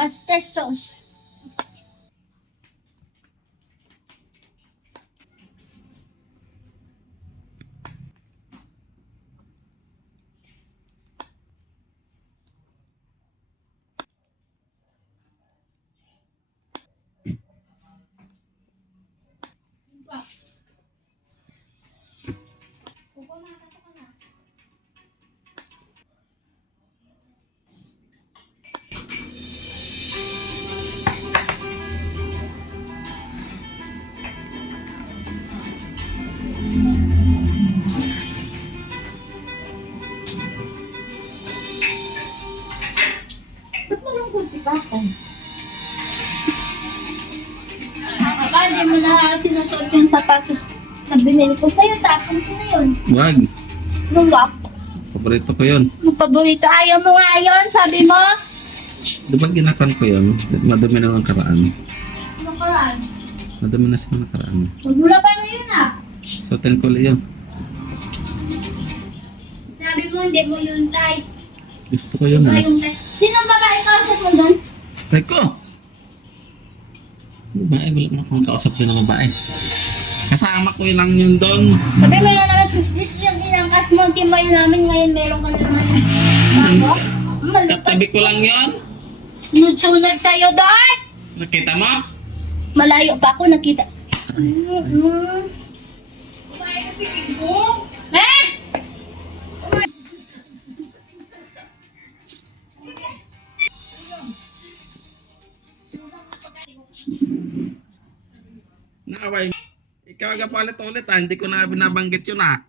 Master sauce. Ba't mo lang kung sipakan? Baka di mo na sinusuot yung sapatos na binili ko sa'yo. Tapon ko na yun. Wag. Luwak. Paborito ko yun. Ang paborito. Ayaw mo nga yun, sabi mo? Di ba ginakan ko yun? Madumi na ang karaan. Ano ka lang? Madumi na sa nakaraan. Magmula pa ngayon ah. Suotin ko ulit yun. Sabi mo, hindi mo yun type. Gusto ko yun Iba ah. yung type. Sinong babae kausap mo doon? Try ko! Babae, wala mo akong kausap din ng babae. Kasama ko lang yun doon. Sabi mo na naman, yung inangkas mo, timay namin ngayon, meron ka naman. Bago? Malupad. Katabi ko lang yun. Sunod-sunod sa'yo doon. Nakita mo? Malayo pa ako, nakita. Eh! Nakaway. Ikaw agapalit ulit ah. Hindi ko na binabanggit yun ah.